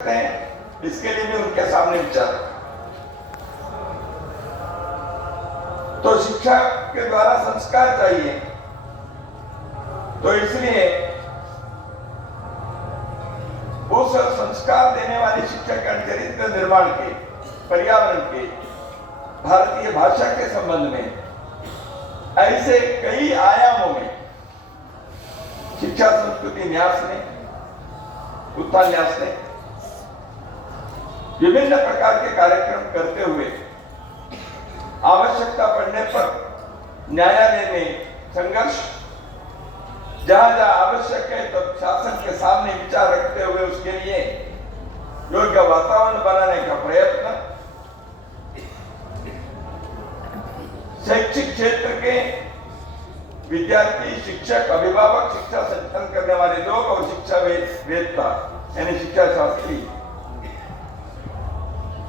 हैं, इसके लिए भी उनके सामने विचार। तो शिक्षा के द्वारा संस्कार चाहिए, तो इसलिए उस संस्कार देने वाली शिक्षा के चरित्र निर्माण के, पर्यावरण के, भारतीय भाषा के संबंध में ऐसे कई आयामों में शिक्षा संस्कृति न्यास ने, उत्थान न्यास ने विभिन्न प्रकार के कार्यक्रम करते हुए आवश्यकता पड़ने पर न्यायालय में संघर्ष, जहां जहां आवश्यक है तो शासन के सामने विचार रखते हुए उसके लिए योग्य वातावरण बनाने का प्रयत्न, शैक्षिक क्षेत्र के विद्यार्थी, शिक्षक, अभिभावक, शिक्षा संचालन करने वाले लोग और शिक्षा वेत्ता यानी शिक्षा शास्त्री,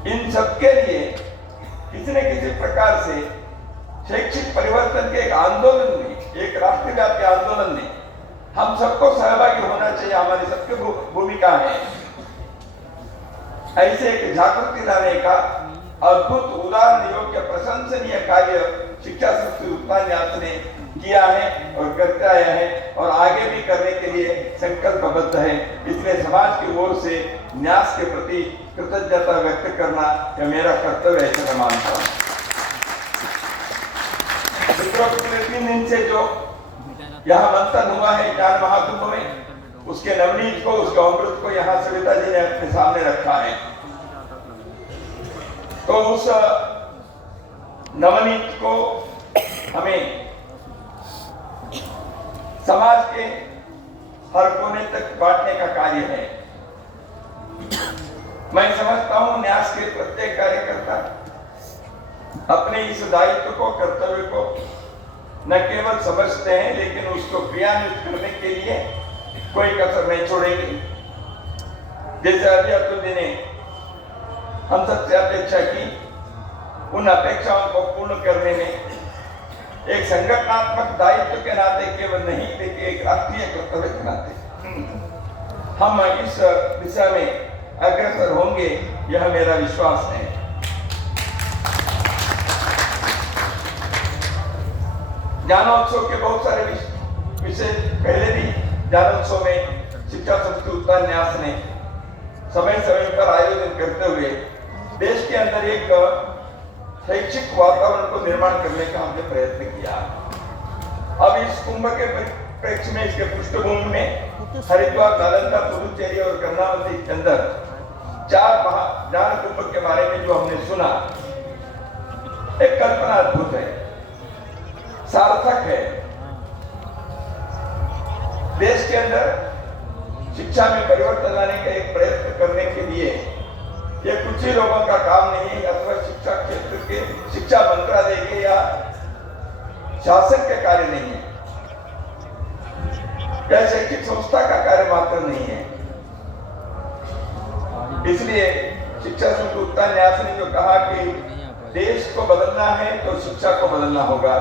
इन सबके लिए किसी न किसी प्रकार से शैक्षिक परिवर्तन के एक आंदोलन में, एक राष्ट्रव्यापी आंदोलन में हम सबको सहभागी होना चाहिए। हमारी सबकी भूमिका है ऐसे एक जागृति लाने का अद्भुत, उदाहरण योग्य, प्रशंसनीय कार्य शिक्षा संस्कृति उत्थान न्यास ने किया है और करते आया है और आगे भी करने के लिए संकल्पबद्ध है। इसलिए समाज की ओर से न्यास के प्रति कृतज्ञता व्यक्त करना यह मेरा कर्तव्य है, मैं मानता हूँ। पिछले 3 दिन से जो यहाँ मंथन हुआ है ज्ञान महाकुंभ में, उसके नवनीत को, उसके अमृत को यहाँ सविता जी ने अपने सामने रखा है। तो उस नवनीत को हमें समाज के हर कोने तक बांटने का कार्य है। मैं समझता हूं न्यास के प्रत्येक कार्यकर्ता अपने इस दायित्व को, कर्तव्य को न केवल समझते हैं लेकिन उसको क्रियान्वित करने के लिए कोई कसर नहीं छोड़ेंगे। जैसे अभी अतुल जी ने हम सबसे अपेक्षा की, उन अपेक्षाओं को पूर्ण करने में एक संगठनात्मक दायित्व के नाते केवल नहीं, लेकिन एक राष्ट्रीय कर्तव्य के नाते हम इस दिशा में अग्रसर होंगे, यह मेरा विश्वास है। ज्ञानोत्सव के बहुत सारे विषय पहले भी ज्ञानोत्सव में शिक्षा संस्कृति उत्थान न्यास ने समय समय पर आयोजन करते हुए देश के अंदर एक शैक्षिक वातावरण को निर्माण करने का हमने प्रयत्न किया। अब इस कुंभ के परिप्रेक्ष्य में, इसके पृष्ठभूमि में हरिद्वार, नालंदा, पुदुचेरी और कर्नावती के अंदर 4 महाज्ञान कुंभ के बारे में जो हमने सुना, एक कल्पना अद्भुत है, सार्थक है। देश के अंदर शिक्षा में परिवर्तन लाने का एक प्रयत्न करने के लिए ये कुछ ही लोगों का काम नहीं है, अथवा शिक्षा क्षेत्र के, शिक्षा मंत्रालय के या शासन के कार्य नहीं है, या शैक्षिक संस्था का कार्य मात्र नहीं है। इसलिए शिक्षा संस्कृति उत्थान न्यास ने जो कहा कि देश को बदलना है तो शिक्षा को बदलना होगा,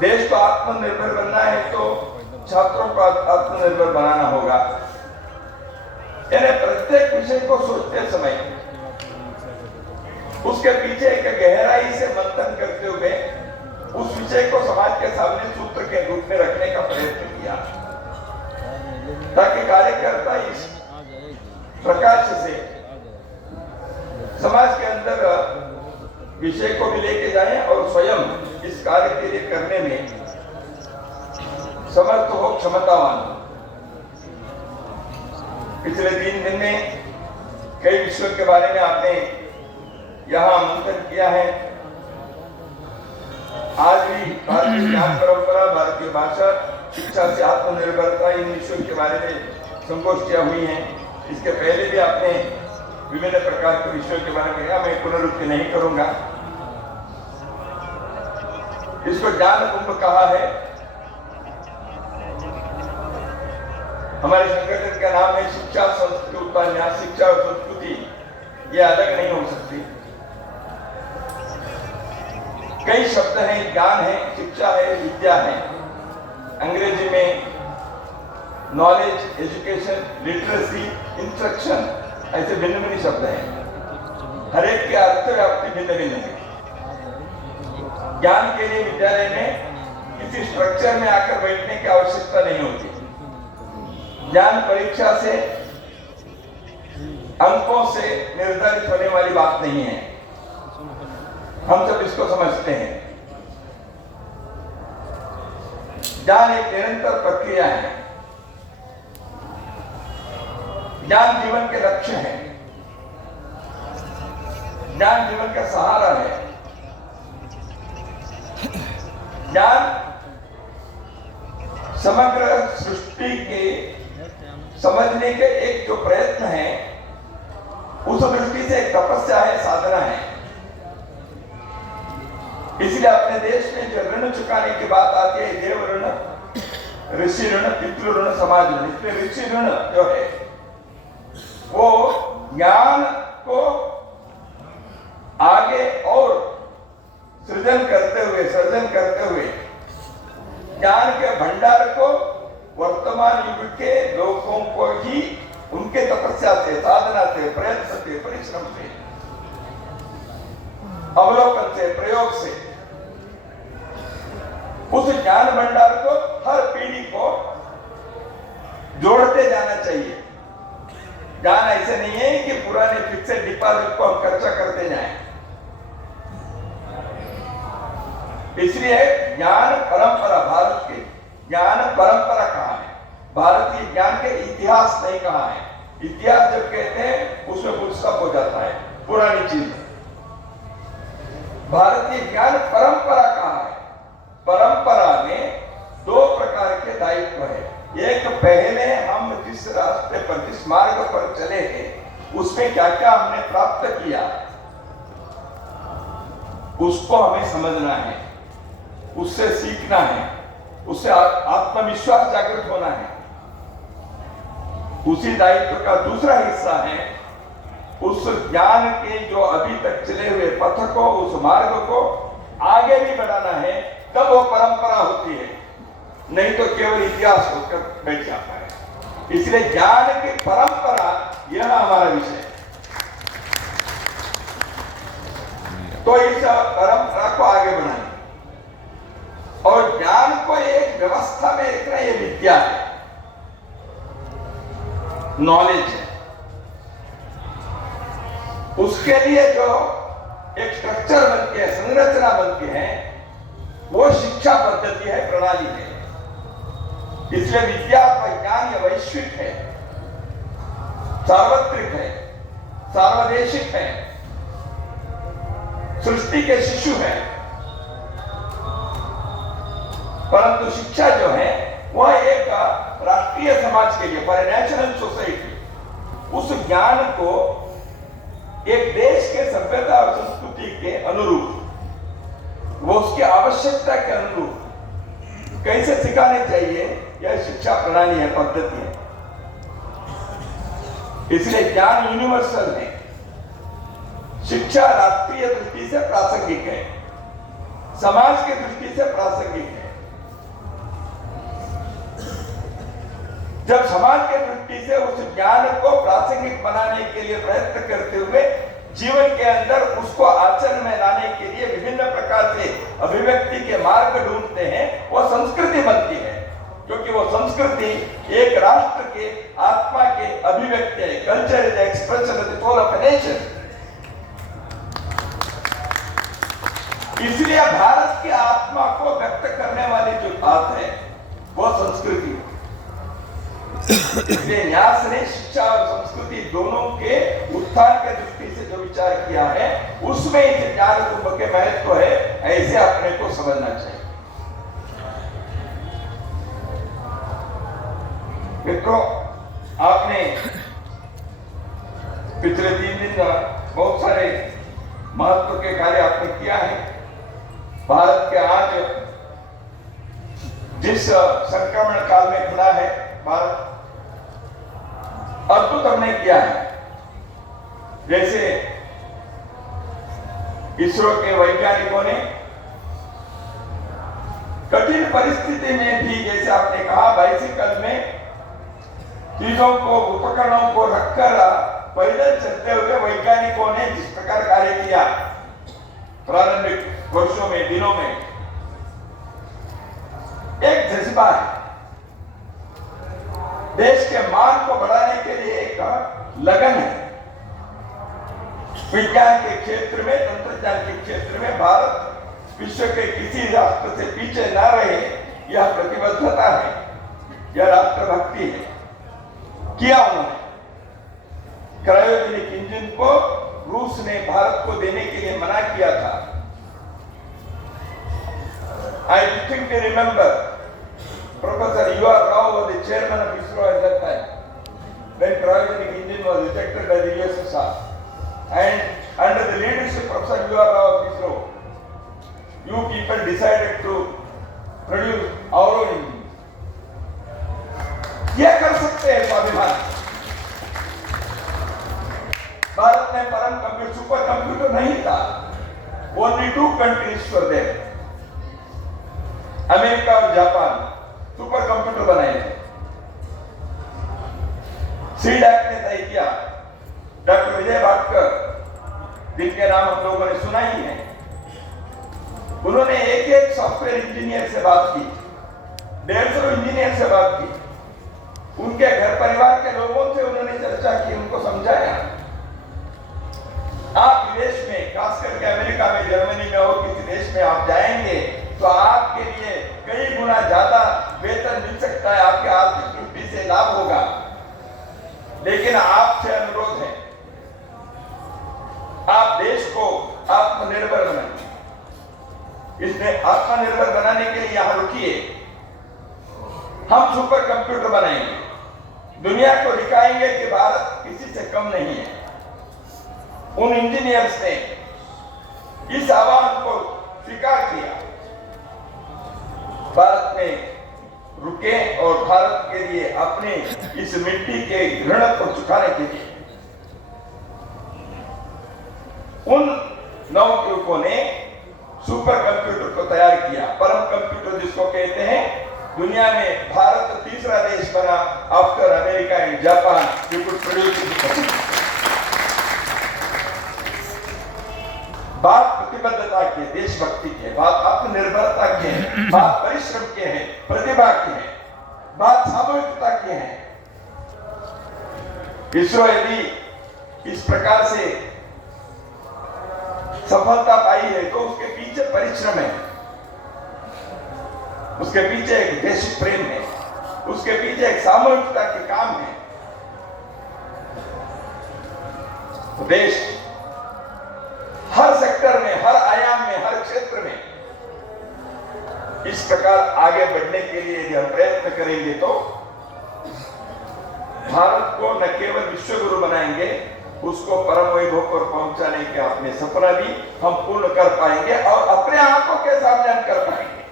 देश को आत्मनिर्भर बनना है तो छात्रों को आत्मनिर्भर बनाना होगा। यानी प्रत्येक विषय को सोचते समय उसके पीछे एक गहराई से मंथन करते हुए उस विषय को समाज के सामने सूत्र के रूप में रखने का प्रयत्न किया, ताकि कार्यकर्ता इस प्रकाश से समाज के अंदर विषय को भी लेके जाएं और स्वयं इस कार्य के लिए करने में समर्थ हो, क्षमतावान। पिछले 3 दिन में कई विषयों के बारे में आपने यहाँ मंथन किया है। आज भी भारतीय ज्ञान परंपरा, भारतीय भाषा, शिक्षा से आत्मनिर्भरता, इन विषयों के बारे में संगोष्ठियां हुई हैं। इसके पहले भी आपने विभिन्न प्रकार के विषयों के बारे में कहा, मैं पुनरुक्ति नहीं करूंगा। इसको ज्ञान कुंभ कहा है। हमारे संगठन का नाम है शिक्षा संस्कृति उत्थान न्यास। शिक्षा और संस्कृति ये अलग नहीं हो सकती। कई शब्द हैं, ज्ञान है, शिक्षा है, विद्या है। अंग्रेजी में नॉलेज, एजुकेशन, लिटरेसी, इंस्ट्रक्शन, ऐसे भिन्न भिन्न शब्द हैं। हर एक के अर्थ व्याप्ति भिन्न भिन्न है। ज्ञान के लिए विद्यालय में किसी स्ट्रक्चर में आकर बैठने की आवश्यकता नहीं होती। ज्ञान परीक्षा से, अंकों से निर्धारित होने वाली बात नहीं है। हम सब इसको समझते हैं। ज्ञान एक निरंतर प्रक्रिया है। ज्ञान जीवन के लक्ष्य है। ज्ञान जीवन का सहारा है। ज्ञान समग्र सृष्टि के समझने के एक जो प्रयत्न है, उस दृष्टि से एक तपस्या है, साधना है। इसलिए अपने देश में जो ऋण चुकाने की बात आती है, देव ऋण, ऋषि ऋण, पितृ ऋण, समाज ऋण, इसमें ऋषि ऋण जो है वो ज्ञान को आगे और सृजन करते हुए, सर्जन करते हुए ज्ञान के भंडार को वर्तमान युग के लोगों को ही उनके तपस्या से, साधना से, प्रयत्न से, परिश्रम से, अवलोकन से, प्रयोग से उस ज्ञान भंडार को हर पीढ़ी को जोड़ते जाना चाहिए। ज्ञान ऐसे नहीं है कि पुराने फिक्सेड डिपॉजिट को हम खर्चा करते जाएं। इसलिए ज्ञान परंपरा, भारत के ज्ञान परंपरा कहा है, भारतीय ज्ञान के इतिहास नहीं कहा है। इतिहास जब कहते हैं उसमें फुल स्टॉप हो जाता है, पुरानी चीज। भारतीय ज्ञान परंपरा कहा है। परंपरा में दो प्रकार के दायित्व है। एक, पहले हम जिस रास्ते पर, जिस मार्ग पर चले हैं, उसमें क्या क्या हमने प्राप्त किया, उसको हमें समझना है, उससे सीखना है, उससे आत्मविश्वास जागृत होना है। उसी दायित्व का दूसरा हिस्सा है उस ज्ञान के जो अभी तक चले हुए पथ को, उस मार्ग को आगे भी बढ़ाना है। तब वो परंपरा होती है, नहीं तो केवल इतिहास होकर बैठ जाता है। इसलिए ज्ञान की परंपरा, यह हमारा विषय है। तो इस परंपरा को आगे बढ़ाना और ज्ञान को एक व्यवस्था में रखना, यह विद्या है, नॉलेज है। उसके लिए जो एक स्ट्रक्चर बन के, संरचना बन के है, वो शिक्षा पद्धति है, प्रणाली है। इसलिए विद्या का ज्ञान यह वैश्विक है, सार्वत्रिक है, सार्वदेशिक है, सृष्टि के शिशु है। परंतु शिक्षा जो है वह एक राष्ट्रीय समाज के लिए, फॉर नेशनल सोसाइटी, उस ज्ञान को एक देश के सभ्यता और संस्कृति के अनुरूप, वो उसकी आवश्यकता के अनुरूप कैसे सिखाने चाहिए, यह शिक्षा प्रणाली है, पद्धति है। इसलिए ज्ञान यूनिवर्सल है। शिक्षा राष्ट्रीय दृष्टि से प्रासंगिक है, समाज की दृष्टि से प्रासंगिक है। जब समाज के दृष्टि से उस ज्ञान को प्रासंगिक बनाने के लिए प्रयत्न करते हुए जीवन के अंदर उसको आचरण में लाने के लिए विभिन्न प्रकार से अभिव्यक्ति के मार्ग ढूंढते हैं, वह संस्कृति बनती है। क्योंकि वो संस्कृति एक राष्ट्र के आत्मा के अभिव्यक्ति है। Culture is expression of the soul of a nation. इसलिए भारत की आत्मा को व्यक्त करने वाली जो बात है वो संस्कृति है। इसलिए न्यास ने शिक्षा और संस्कृति दोनों के उत्थान के दृष्टि से जो विचार किया है, उसमें इस ज्ञान कुंभ के महत्व है, ऐसे अपने को समझना चाहिए। मित्रों, आपने पिछले 3 दिन बहुत सारे महत्व के कार्य आपने किया है। भारत के आज जिस संक्रमण काल में खड़ा है भारत, अद्भुत हमने किया है। जैसे इसरो के वैज्ञानिकों ने कठिन परिस्थिति में भी, जैसे आपने कहा, बाइसिकल में चीजों को, उपकरणों को रखकर पैदल चलते हुए वैज्ञानिकों ने जिस प्रकार कार्य किया प्रारंभिक वर्षों में, दिनों में, एक जज्बा है। देश के मान को बढ़ाने के लिए एक लगन है। विज्ञान के क्षेत्र में, तंत्रज्ञान के क्षेत्र में भारत विश्व के किसी राष्ट्र से पीछे न रहे, यह प्रतिबद्धता है, यह राष्ट्रभक्ति है। किया उन्होंने। क्रायोजेनिक इंजन को रूस ने भारत को देने के लिए मना किया था। I distinctly remember Professor U.R. Rao was the chairman of ISRO at that time when cryogenic engine was rejected by the USSR, and under the leadership of Professor U.R. Rao of ISRO, you people decided to produce our own engine. क्या कर सकते हैं स्वाभिमान? भारत में परम computer, super computer नहीं था। Only 2 countries were there, America और जापान, सुपर कंप्यूटर बनाए थे। सीडैक ने तय किया, डॉक्टर विजय भास्कर, जिनके नाम हम लोगों ने सुना ही है, उन्होंने एक सॉफ्टवेयर इंजीनियर से बात की, 150 इंजीनियर से बात की, उनके घर परिवार के लोगों से उन्होंने चर्चा की, उनको समझाया। आप विदेश में, खास करके अमेरिका में, जर्मनी में और किसी देश में आप जाएंगे तो आपके लिए कई गुना ज्यादा वेतन मिल सकता है, आपके आर्थिक दृष्टि से लाभ होगा, लेकिन आपसे अनुरोध है, आप देश को आत्मनिर्भर बनाइए। इसमें आत्मनिर्भर बनाने के लिए यहां रुकिए। हम सुपर कंप्यूटर बनाएंगे, दुनिया को दिखाएंगे कि भारत किसी से कम नहीं है। उन इंजीनियर्स ने इस आह्वान को स्वीकार किया, भारत में रुके और भारत के लिए अपने इस मिट्टी के ऋण को चुकाने के लिए उन नवयुवकों ने सुपर कंप्यूटर को तैयार किया। परम कंप्यूटर जिसको कहते हैं, दुनिया में भारत तीसरा देश बना after America and Japan who could produce it. बात प्रतिबद्धता की, देशभक्ति की, बात आत्मनिर्भरता की है, बात परिश्रम की है, प्रतिभा की है, बात सामूहिकता की है। इसरो यदि इस प्रकार से सफलता पाई है तो उसके पीछे परिश्रम है, उसके पीछे एक देश प्रेम है, उसके पीछे एक सामूहिकता के काम है। तो देश हर सेक्टर में, हर आयाम में, हर क्षेत्र में इस प्रकार आगे बढ़ने के लिए यदि हम प्रयत्न करेंगे तो भारत को न केवल विश्व गुरु बनाएंगे, उसको परम वैभव पर पहुंचाने के अपने सपना भी हम पूर्ण कर पाएंगे और अपने आंखों के सामने हम कर पाएंगे।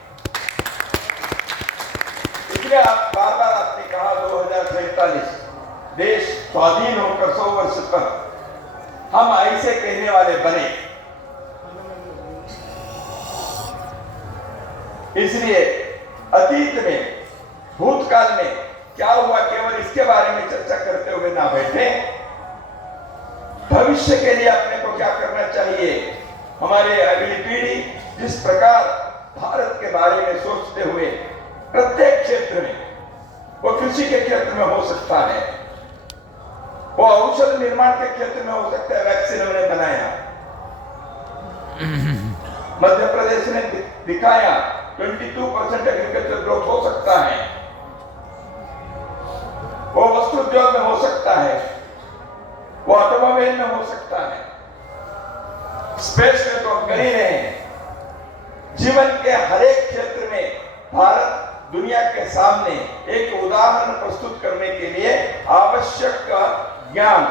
इसलिए आप बार-बार आपने कहा 2047 देश स्वाधीन होकर 100 वर्ष पर हम ऐसे कहने वाले बने। इसलिए अतीत में, भूतकाल में क्या हुआ केवल इसके बारे में चर्चा करते हुए ना बैठे, भविष्य के लिए अपने को क्या करना चाहिए। हमारे अगली पीढ़ी जिस प्रकार भारत के बारे में सोचते हुए प्रत्येक क्षेत्र में, वो कृषि के क्षेत्र में हो सकता है, वो औषध निर्माण के क्षेत्र में हो सकता है, वैक्सीन हमने बनाया, मध्य प्रदेश ने दिखाया 22% एग्रीकल्चर ग्रोथ हो सकता है, वो वस्त्र उद्योग में हो सकता है, वो ऑटोमोबाइल में हो सकता है, स्पेस में तो कर ही रहे हैं। जीवन के हर एक क्षेत्र में भारत दुनिया के सामने एक उदाहरण प्रस्तुत करने के लिए आवश्यक ज्ञान,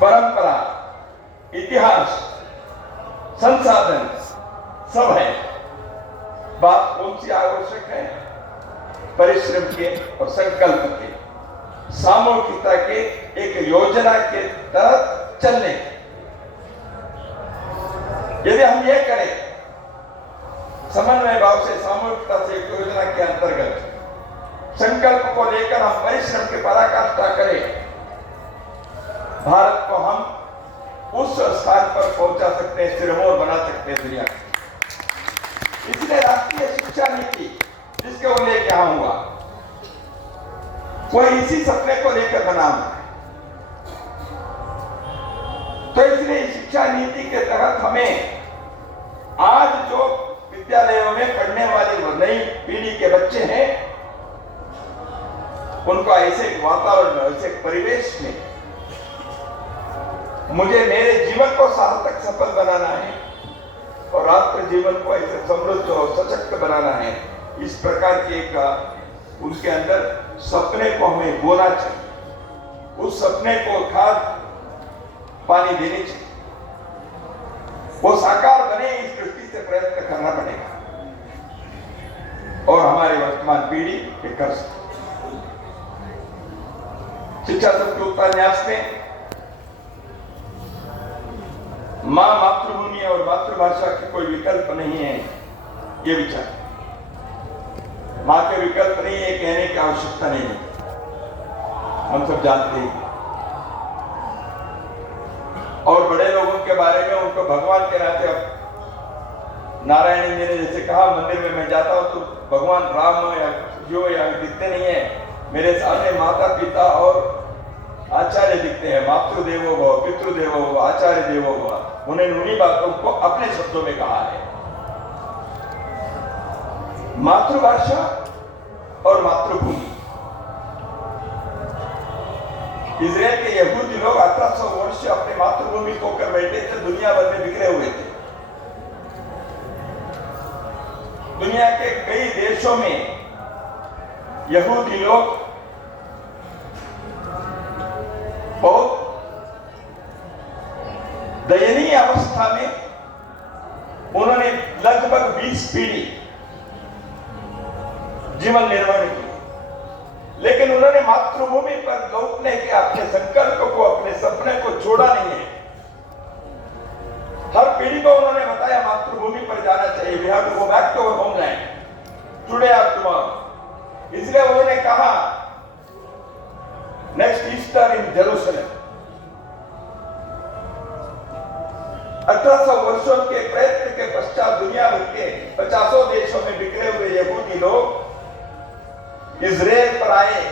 परंपरा, इतिहास, संसाधन सब है। बात कौन सी आवश्यक है? परिश्रम के और संकल्प के, सामूहिकता के, एक योजना के तहत चलने। यदि हम ये करें समन्वय भाव से, सामूहिकता से, एक योजना के अंतर्गत संकल्प को लेकर हम परिश्रम की पराकाष्ठा करें, भारत को हम उस स्थान पर पहुंचा सकते हैं, सिरमौर बना सकते हैं दुनिया में। इसलिए राष्ट्रीय शिक्षा नीति जिसके उल्लेख यहां हुआ, वह इसी सपने को लेकर बना हुआ है। तो इसलिए शिक्षा नीति के तहत हमें आज जो विद्यालयों में पढ़ने वाले नई पीढ़ी के बच्चे हैं, उनको ऐसे वातावरण में, ऐसे परिवेश में मुझे मेरे जीवन को सार्थक सफल बनाना है और राष्ट्र जीवन को ऐसे समृद्ध और सशक्त बनाना है। इस प्रकार के एक उनके अंदर सपने को हमें बोना चाहिए, उस सपने को खाद पानी देनी चाहिए, वो साकार बने, इस दृष्टि से प्रयत्न करना पड़ेगा और हमारी वर्तमान पीढ़ी ये कर सकती। शिक्षा शब्द उपन्यास में मां मातृभूमि और मातृभाषा की कोई विकल्प नहीं है, ये विचार। मां के विकल्प नहीं है कहने की आवश्यकता नहीं है, हम सब जानते हैं। और बड़े लोगों के बारे में उनको भगवान के नाते, अब नारायण जी ने जैसे कहा, मंदिर में मैं जाता हूं तो भगवान राम या शिव या दिखते नहीं है, मेरे सामने माता पिता और आचार्य दिखते हैं। मातृदेवो भव, पितृदेवो भव, आचार्य देवो भव, उन्होंने उन्हीं बातों को अपने शब्दों में कहा है। मातृभाषा और मातृभूमि। इजराइल के यहूदी लोग 1800 वर्ष अपनी मातृभूमि खोकर बैठे थे, दुनिया भर में बिखरे हुए थे। दुनिया के कई देशों में यहूदी लोग बहुत दयनीय अवस्था में उन्होंने लगभग 20 पीढ़ी जीवन निर्वाह की, लेकिन उन्होंने मातृभूमि पर लौटने के अपने संकल्प को, अपने सपने को छोड़ा नहीं है। हर पीढ़ी को उन्होंने बताया मातृभूमि पर जाना चाहिए, we have to go back to our homeland today और टुमारो। इसलिए उन्होंने कहा नेक्स्ट ईस्टर इन जेरूसलम। 1800 वर्षों के प्रयत्न के पश्चात दुनिया भर के 50 देशों में बिखरे हुए यहूदी लोग इजराइल पर आए।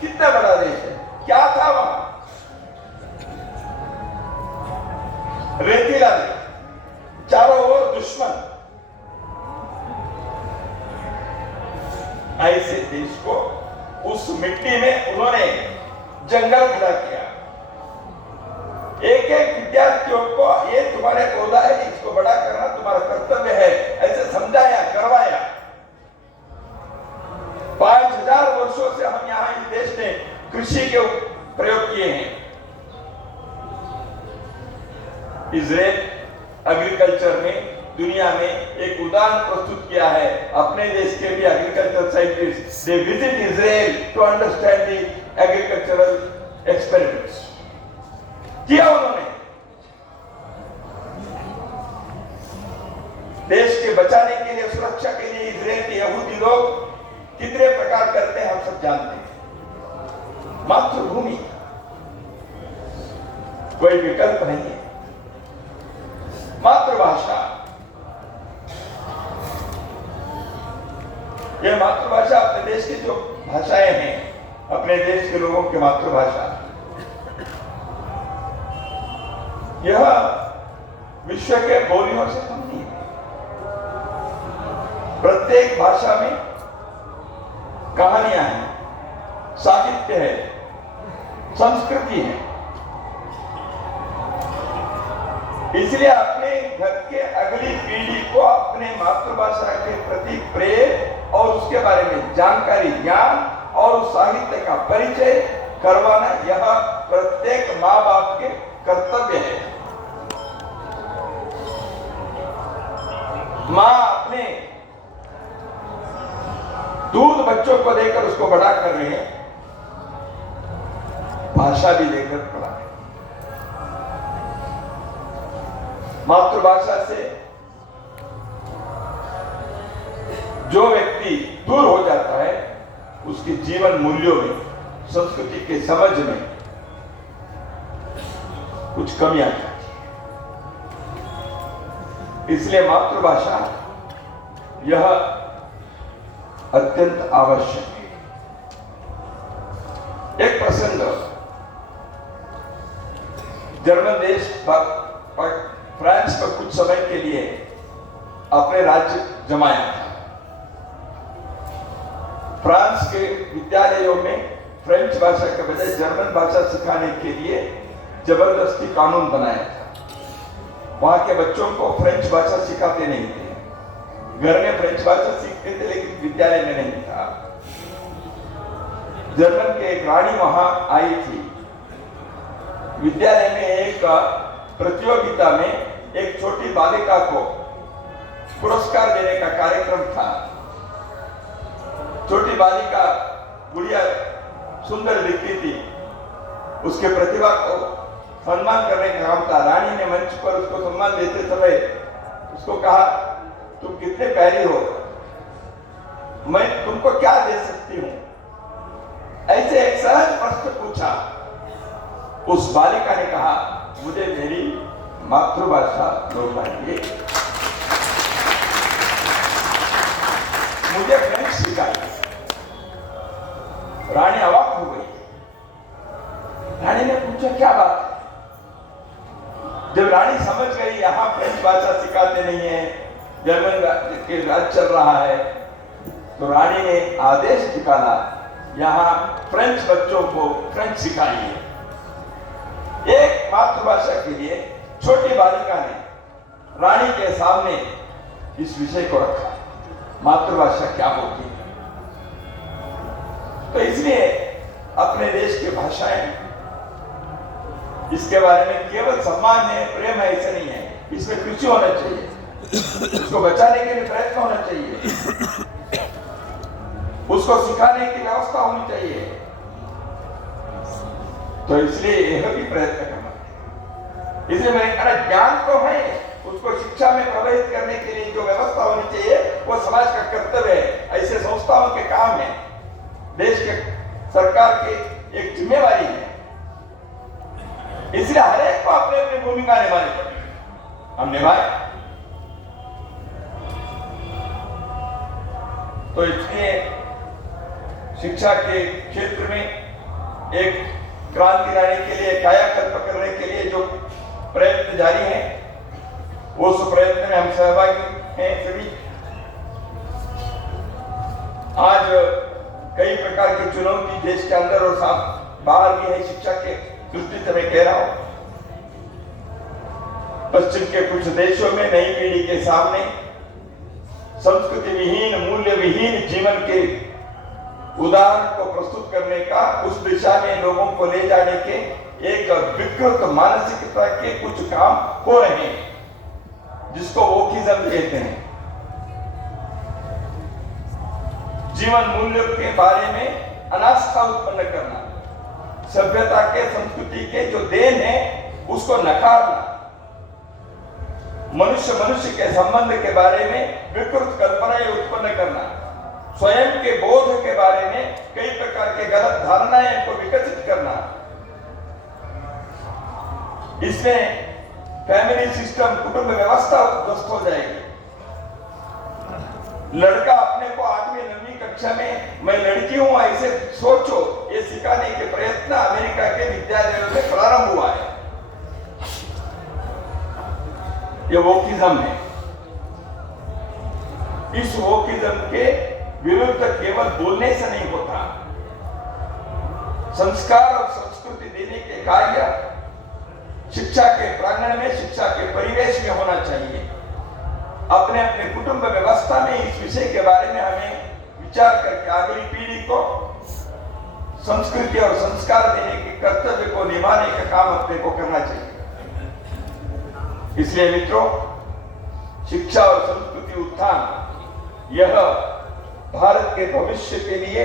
कितना बड़ा देश है, क्या था वहां? रेतीला देश, चारों ओर दुश्मन। ऐसे देश को, उस मिट्टी में उन्होंने जंगल खड़ा किया। एक एक विद्यार्थियों को ये तुम्हारे पौधा है, इसको बड़ा करना तुम्हारा कर्तव्य है, ऐसे समझाया, करवाया। 5000 वर्षों से हम यहाँ इस देश ने कृषि के प्रयोग किए हैं। इजराइल एग्रीकल्चर में दुनिया में एक उदाहरण प्रस्तुत किया है। अपने देश के भी agriculture scientist they visit Israel to understand the agricultural experiments किया उन्होंने। देश के बचाने के लिए, सुरक्षा के लिए इजराइल के यहूदी लोग कितने प्रकार करते हैं हम सब जानते हैं। मातृभूमि कोई विकल्प नहीं है। मातृभाषा, यह मातृभाषा अपने देश की जो भाषाएं हैं, अपने देश के लोगों की मातृभाषा, यह विश्व के बोलियों से कम नहीं है। प्रत्येक भाषा में कहानियां हैं, साहित्य है, संस्कृति है। इसलिए अपने घर के अगली पीढ़ी को अपने मातृभाषा के प्रति प्रेम और उसके बारे में जानकारी, ज्ञान और उस साहित्य का परिचय करवाना, यह प्रत्येक माँ बाप के कर्तव्य है। माँ अपने दूध बच्चों को देकर उसको बड़ा कर रही है, भाषा भी देकर बड़ा है। मातृभाषा से जो व्यक्ति दूर हो जाता है उसके जीवन मूल्यों में, संस्कृति के समझ में कुछ कमियां थी। इसलिए मातृभाषा यह अत्यंत आवश्यक है। एक प्रसंग जर्मन देश फ्रांस पर कुछ समय के लिए अपने राज्य जमाया था। फ्रांस के विद्यालयों में फ्रेंच भाषा के बजाय जर्मन भाषा सिखाने के लिए जबरदस्ती कानून बनाया था। वहां के बच्चों को फ्रेंच भाषा सिखाते नहीं थे। घर में फ्रेंच भाषा सीखते थे लेकिन विद्यालय में नहीं था। जर्मन के एक रानी वहां आई थी। विद्यालय में एक प्रतियोगिता में एक छोटी बालिका को पुरस्कार देने का कार्यक्रम था। छोटी बालिका गुड़िया सुंदर दिखती थी। उसके प्रतिभा को सम्मान करने का काम था। रानी ने मंच पर उसको सम्मान देते समय उसको कहा, तुम कितने प्यारी हो, मैं तुमको क्या दे सकती हूं? ऐसे एक सहज प्रश्न पूछा। उस बालिका ने कहा, मुझे मेरी मातृभाषा लौटाइए, मुझे फ्रेंच सिखाइए। रानी अवाक हो गई। रानी ने पूछा, क्या बात है? जब रानी समझ गई यहाँ फ्रेंच भाषा सिखाते नहीं है, जर्मन के राज चल रहा है, तो रानी ने आदेश निकाला, यहाँ फ्रेंच बच्चों को फ्रेंच सिखाइए। एक मातृभाषा के लिए छोटी बालिका ने रानी के सामने इस विषय को रखा, मातृभाषा क्या होती है। तो इसलिए अपने देश की भाषाएं, इसके बारे में केवल सम्मान है, प्रेम है, ऐसा नहीं है। इसमें कृषि होना चाहिए, उसको बचाने के लिए प्रयत्न होना चाहिए, उसको सिखाने की व्यवस्था होनी चाहिए। तो इसलिए यह भी प्रयत्न करना है। इसलिए मैंने कहा, ज्ञान तो है, उसको शिक्षा में प्रवाहित करने के लिए जो व्यवस्था होनी चाहिए वो समाज का कर्तव्य है। ऐसे संस्थाओं के काम है, देश के सरकार की एक जिम्मेवारी है। इसलिए हर एक को अपनी अपनी भूमिका निभानी पड़ेगी, हम निभाए। तो इसलिए शिक्षा के क्षेत्र में एक क्रांति लाने के लिए, कायाकल्प करने के लिए जो प्रयत्न जारी है, उस प्रयत्न में हम सहभागी हैं सभी। आज कई प्रकार की चुनौती देश के अंदर और बाहर भी है। शिक्षा के दृष्टि से मैं कह रहा हूं, पश्चिम के कुछ देशों में नई पीढ़ी के सामने संस्कृति विहीन, मूल्य विहीन जीवन के उदाहरण को प्रस्तुत करने का, उस दिशा में लोगों को ले जाने के एक विकृत मानसिकता के कुछ काम हो रहे हैं, जिसको वोकिज्म कहते हैं। जीवन मूल्यों के बारे में अनास्था उत्पन्न करना, सभ्यता के, संस्कृति के जो देन है उसको नकारना, मनुष्य मनुष्य के संबंध के बारे में विकृत कल्पनाएं उत्पन्न करना, स्वयं के बोध के बारे में कई प्रकार के गलत धारणाएं को विकसित करना। इसमें फैमिली सिस्टम, कुटुंब व्यवस्था ध्वस्त हो जाएगी। लड़का अपने को 8वीं 9वीं कक्षा में मैं लड़की हूं ऐसे सोचो, ये सिखाने के प्रयत्न अमेरिका के विद्यालयों में प्रारंभ हुआ है। ये वोकिज्म है। इस वोकिज्म के विरुद्ध केवल बोलने से नहीं होता, संस्कार और संस्कृति देने के कार्य शिक्षा के प्रांगण में, शिक्षा के परिवेश में होना चाहिए। अपने अपने कुटुंब व्यवस्था में इस विषय के बारे में हमें विचार करके अगली पीढ़ी को संस्कृति और संस्कार देने के कर्तव्य को निभाने का काम अपने को करना चाहिए। इसलिए मित्रों, शिक्षा और संस्कृति उत्थान यह भारत के भविष्य के लिए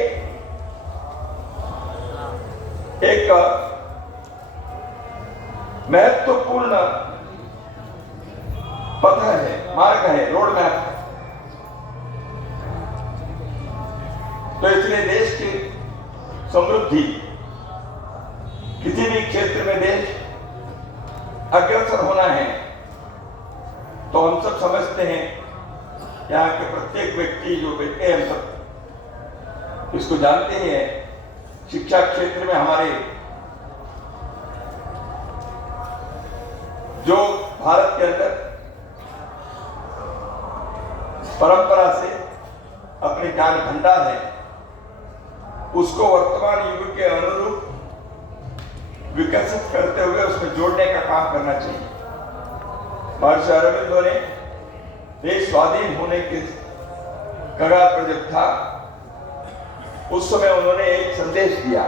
एक महत्वपूर्ण पथ है, मार्ग है, रोड मैप है। तो इसलिए देश की समृद्धि, किसी भी क्षेत्र में देश अग्रसर होना है तो हम सब समझते हैं, यहाँ के प्रत्येक व्यक्ति जो बैठे हैं हम सब इसको जानते ही हैं। शिक्षा क्षेत्र में हमारे जो भारत के अंदर परंपरा से अपने ज्ञान भंडार है, उसको वर्तमान युग के अनुरूप विकसित करते हुए उसमें जोड़ने का काम करना चाहिए। महर्षि अरविंदो ने देश स्वाधीन होने के कगार पर जब था, उस समय उन्होंने एक संदेश दिया।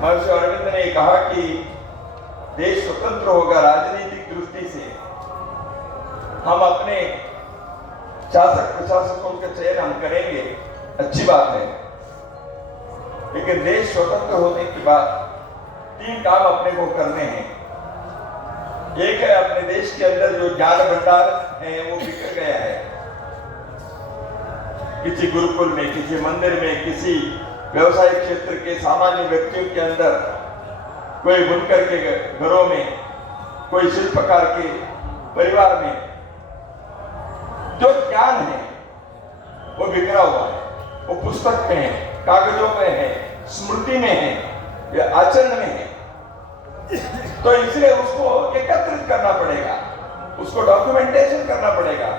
महर्षि अरविंद ने कहा कि देश स्वतंत्र होगा राजनीतिक दृष्टि से, हम अपने शासक प्रशासकों के चयन हम करेंगे, अच्छी बात है, लेकिन देश स्वतंत्र होने के बाद 3 काम अपने को करने हैं। एक है, अपने देश के अंदर जो ज्ञान भंडार है वो बिखर गया है, किसी गुरुकुल में, किसी मंदिर में, किसी व्यवसायिक क्षेत्र के सामान्य व्यक्तियों के अंदर, कोई बुनकर के घरों में, कोई शिल्पकार के परिवार में जो ज्ञान है वो बिखरा हुआ है। वो पुस्तक में है, कागजों में है, स्मृति में है या आचरण में है। तो इसलिए उसको एकत्रित करना पड़ेगा, उसको डॉक्यूमेंटेशन करना पड़ेगा।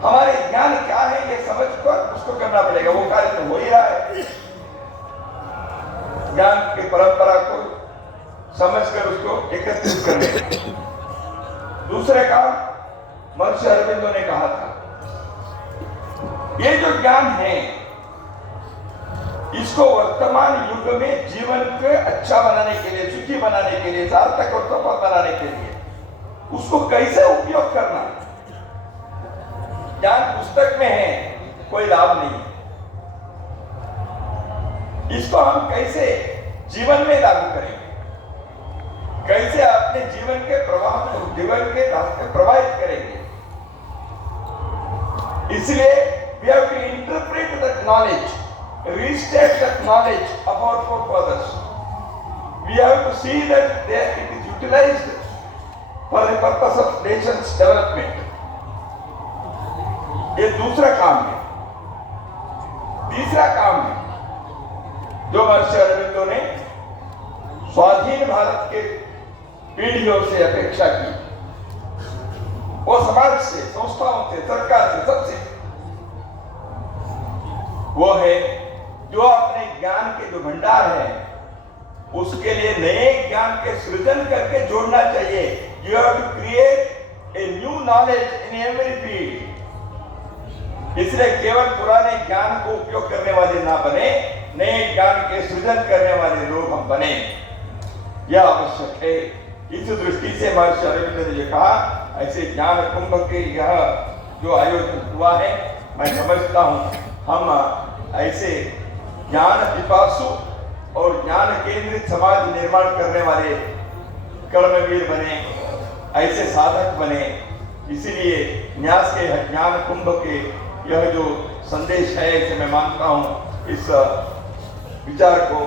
हमारे ज्ञान क्या है ये समझकर उसको करना पड़ेगा। वो कार्य तो हो ही रहा है। ज्ञान की परंपरा को समझकर उसको एकत्रित करने। दूसरे काम महर्षि अरविंदो ने कहा था, ये जो ज्ञान है इसको वर्तमान युग में जीवन को अच्छा बनाने के लिए, सुखी बनाने के लिए, सार्थक और सफल बनाने के लिए उसको कैसे उपयोग करना। ज्ञान पुस्तक में है, कोई लाभ नहीं। इसको हम कैसे जीवन में लागू करेंगे, कैसे अपने जीवन के प्रवाह को, जीवन के रास्ते प्रवाहित करेंगे। इसलिए we have to interpret that knowledge, restate that knowledge of our forefathers. We have to see that it is utilized for the purpose of nation's development. ये दूसरा काम है। तीसरा काम है जो महर्षि अरविंदो ने स्वाधीन भारत के पीढ़ियों से अपेक्षा की, वो समाज से, संस्थाओं से, सरकार से, सबसे, वो है जो अपने ज्ञान के जो भंडार है उसके लिए नए ज्ञान के सृजन करके जोड़ना चाहिए। You have to create a new knowledge in every field. इसलिए केवल पुराने ज्ञान को उपयोग करने वाले ना बने, नए ज्ञान के सृजन करने वाले लोग हम बने, यह आवश्यक है। इस दृष्टि से महर्षि अरविंद ने कहा, ऐसे ज्ञान कुंभ के यह जो आयोजन हुआ है, मैं समझता हूं हम ऐसे ज्ञान पिपासु और ज्ञान केंद्रित समाज निर्माण करने वाले कर्मवीर बने, ऐसे साधक बने। इसीलिए न्यास के ज्ञान कुंभ के यह जो संदेश है, इसे मैं मानता हूं, इस विचार को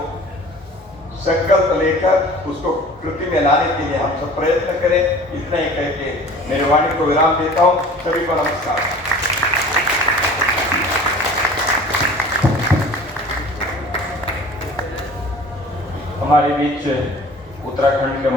संकल्प लेकर उसको कृति में लाने के लिए हम सब प्रयत्न करें। इतना ही कहकर मेरी वाणी को विराम देता हूं। सभी को नमस्कार। हमारे बीच उत्तराखंड के